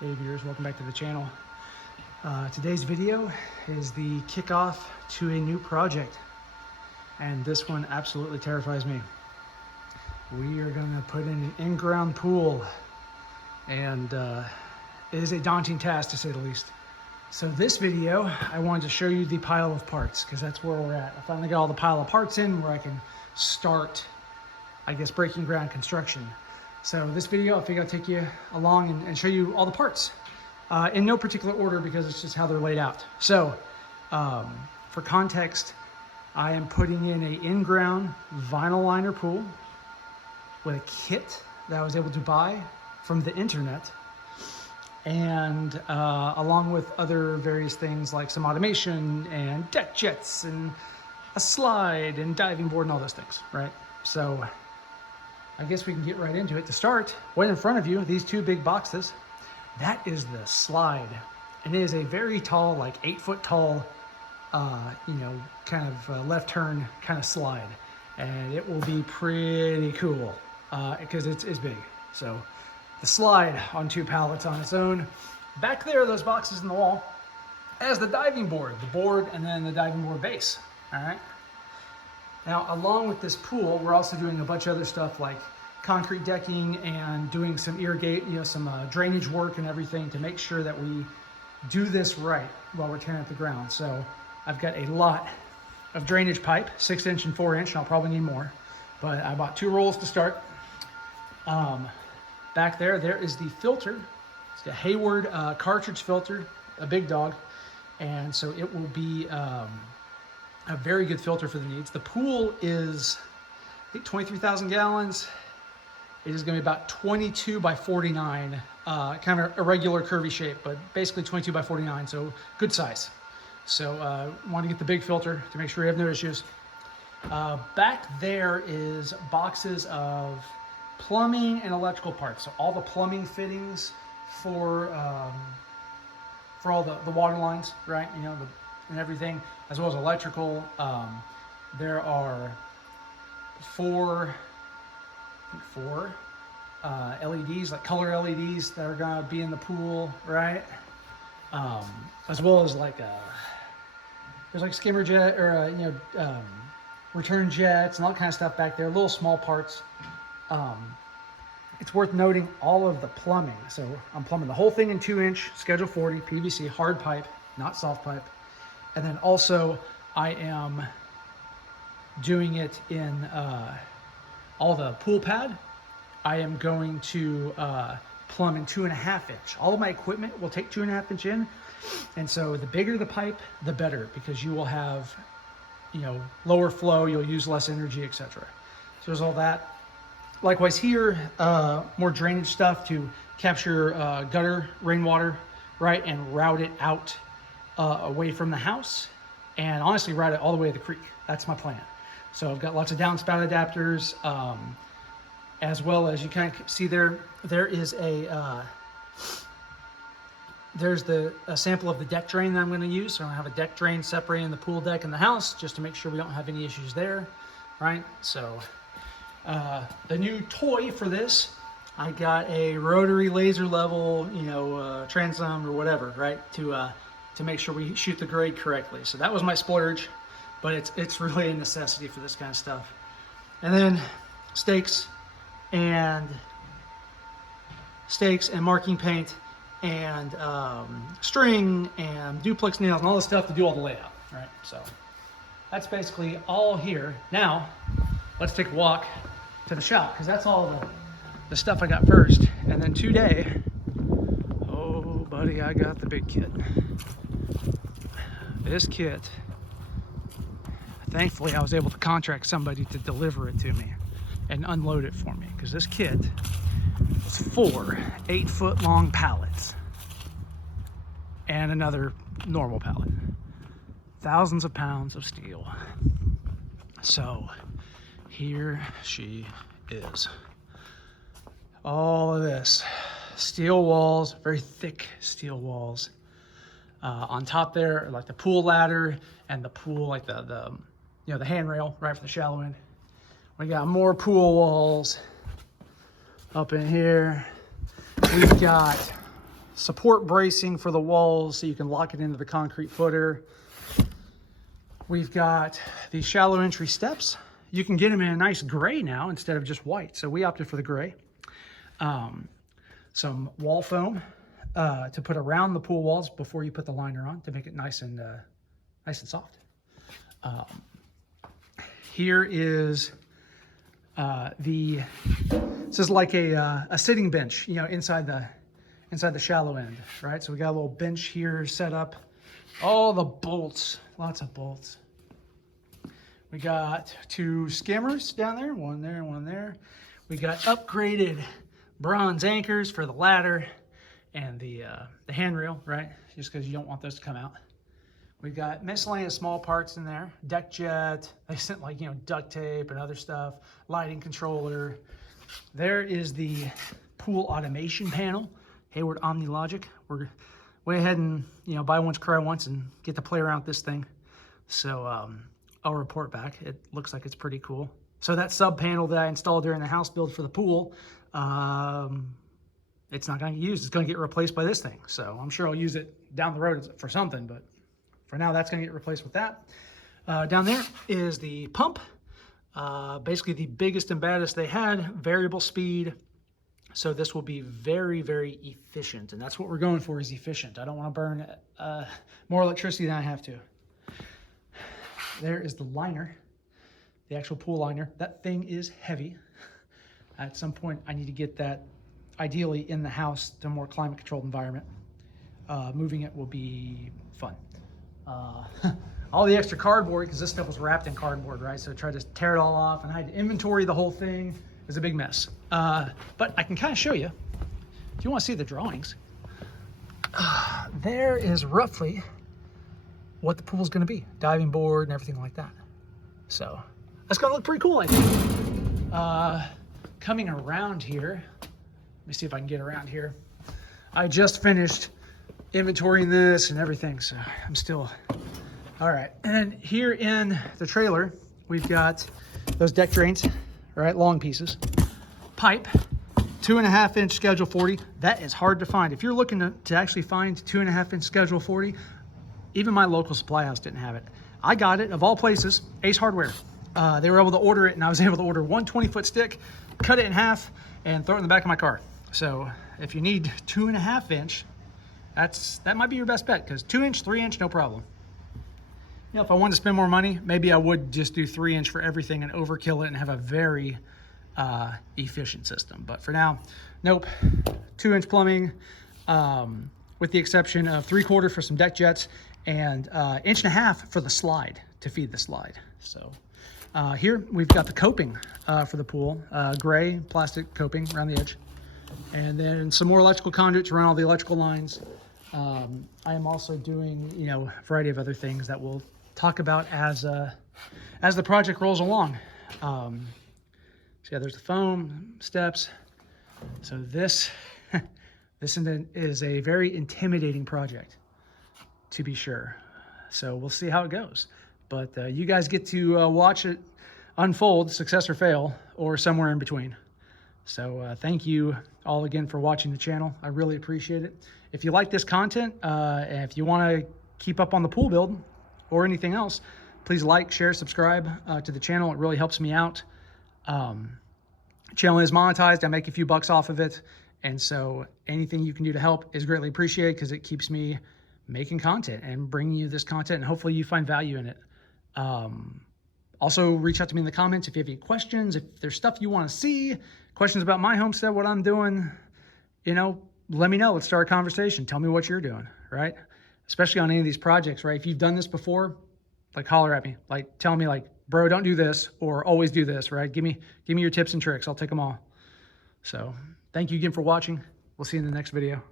Hey viewers, welcome back to the channel. Today's video is the kickoff to a new project, and this one absolutely terrifies me. We are going to put in an in-ground pool, and it is a daunting task to say the least. So this video, I wanted to show you the pile of parts because that's where we're at. I finally got all the pile of parts in where I can start, I guess, breaking ground construction. So this video, I figure I'll take you along and show you all the parts in no particular order because it's just how they're laid out. So for context, I am putting in a in-ground vinyl liner pool with a kit that I was able to buy from the internet, and along with other various things like some automation and deck jets and a slide and diving board and all those things, right? So I guess we can get right into it. To start, right in front of you, these two big boxes, that is the slide. And it is a very tall, like 8 foot tall, kind of left turn kind of slide. And it will be pretty cool because it's big. So the slide on 2 pallets on its own. Back there, those boxes in the wall, as the diving board, the board and then the diving board base, all right? Now, along with this pool, we're also doing a bunch of other stuff like concrete decking and doing some drainage work and everything to make sure that we do this right while we're tearing up the ground. So I've got a lot of drainage pipe, 6-inch and 4-inch, and I'll probably need more, but I bought 2 rolls to start. Back there is the filter. It's a Hayward cartridge filter, a big dog, and so it will be a very good filter for the needs. The pool is, I think, 23,000 gallons. It is going to be about 22 by 49, kind of irregular curvy shape, but basically 22 by 49, so good size. So want to get the big filter to make sure we have no issues. Back there is boxes of plumbing and electrical parts. So all the plumbing fittings for all the water lines, right? And everything, as well as electrical. There are four LEDs, like color LEDs, that are gonna be in the pool, right? As well as there's like skimmer jet or return jets and all kind of stuff back there. Little small parts. It's worth noting all of the plumbing. So I'm plumbing the whole thing in 2-inch Schedule 40 PVC hard pipe, not soft pipe. And then also I am doing it in all the pool pad. I am going to plumb in 2.5-inch. All of my equipment will take 2.5-inch in. And so the bigger the pipe, the better, because you will have, lower flow, you'll use less energy, etc. So there's all that. Likewise here, more drainage stuff to capture gutter rainwater, right, and route it out away from the house, and honestly route it all the way to the creek. That's my plan. So I've got lots of downspout adapters, as well as you kind of see there is there's a sample of the deck drain that I'm going to use. So I have a deck drain separating the pool deck and the house just to make sure we don't have any issues there, right? So the new toy for this, I got a rotary laser level, transom or whatever, right, to make sure we shoot the grade correctly. So that was my splurge, but it's really a necessity for this kind of stuff. And then stakes and marking paint and string and duplex nails and all this stuff to do all the layout, right? So that's basically all here. Now let's take a walk to the shop, because that's all the stuff I got first. And then today, oh buddy, I got the big kit. This kit, thankfully I was able to contract somebody to deliver it to me and unload it for me, because this kit is 4 8-foot long pallets and another normal pallet. Thousands of pounds of steel. So here she is. All of this steel walls, very thick steel walls. On top there, like the pool ladder and the pool, like the handrail right for the shallow end. We got more pool walls up in here. We've got support bracing for the walls so you can lock it into the concrete footer. We've got these shallow entry steps. You can get them in a nice gray now instead of just white, so we opted for the gray. Some wall foam to put around the pool walls before you put the liner on to make it nice and soft. Here is this is like a sitting bench, you know, inside the shallow end, right? So we got a little bench here set up. All the bolts, lots of bolts. We got 2 skimmers down there, one there, one there. We got upgraded bronze anchors for the ladder and the handrail, right? Just because you don't want those to come out. We've got miscellaneous small parts in there. Deck jet, they sent like, you know, duct tape and other stuff, lighting controller. There is the pool automation panel, Hayward OmniLogic. We're way ahead and, you know, buy once, cry once, and get to play around with this thing. So I'll report back. It looks like it's pretty cool. So that sub panel that I installed during the house build for the pool, it's not going to get used. It's going to get replaced by this thing. So I'm sure I'll use it down the road for something, but for now, that's going to get replaced with that. Down there is the pump. Basically the biggest and baddest they had, variable speed. So this will be very, very efficient. And that's what we're going for, is efficient. I don't want to burn more electricity than I have to. There is the liner, the actual pool liner. That thing is heavy. At some point, I need to get that ideally in the house to a more climate controlled environment. Moving it will be fun. All the extra cardboard, because this stuff was wrapped in cardboard, right? So I tried to tear it all off, and I had to inventory the whole thing. It was a big mess. But I can kind of show you, if you want to see the drawings. There is roughly what the pool's going to be, diving board and everything like that. So that's going to look pretty cool, I think. Coming around here, let me see if I can get around here. I just finished inventorying this and everything, so I'm still all right. And then here in the trailer, we've got those deck drains, right? Long pieces, pipe, 2.5 inch Schedule 40. That is hard to find. If you're looking to actually find 2.5 inch Schedule 40, even my local supply house didn't have it. I got it, of all places, Ace Hardware. They were able to order it, and I was able to order one 20-foot stick, cut it in half, and throw it in the back of my car. So if you need 2.5 inch, that might be your best bet, because 2 inch, 3 inch, no problem. You know, if I wanted to spend more money, maybe I would just do 3 inch for everything and overkill it and have a very efficient system. But for now, nope. 2 inch plumbing, with the exception of 3/4 for some deck jets and 1.5 inch for the slide, to feed the slide. So here we've got the coping for the pool, gray plastic coping around the edge, and then some more electrical conduit to run all the electrical lines. I am also doing, you know, a variety of other things that we'll talk about as the project rolls along. So yeah, there's the foam steps. So this is a very intimidating project, to be sure. So we'll see how it goes. But you guys get to watch it unfold, success or fail, or somewhere in between. So thank you all again for watching the channel. I really appreciate it. If you like this content, and if you want to keep up on the pool build or anything else, please like, share, subscribe to the channel. It really helps me out. Channel is monetized. I make a few bucks off of it. And so anything you can do to help is greatly appreciated, because it keeps me making content and bringing you this content, and hopefully you find value in it. Also, reach out to me in the comments if you have any questions, if there's stuff you want to see, questions about my homestead, what I'm doing, you know, let me know. Let's start a conversation. Tell me what you're doing, right? Especially on any of these projects, right? If you've done this before, like, holler at me, like, tell me, like, bro, don't do this, or always do this, right? Give me your tips and tricks. I'll take them all. So thank you again for watching. We'll see you in the next video.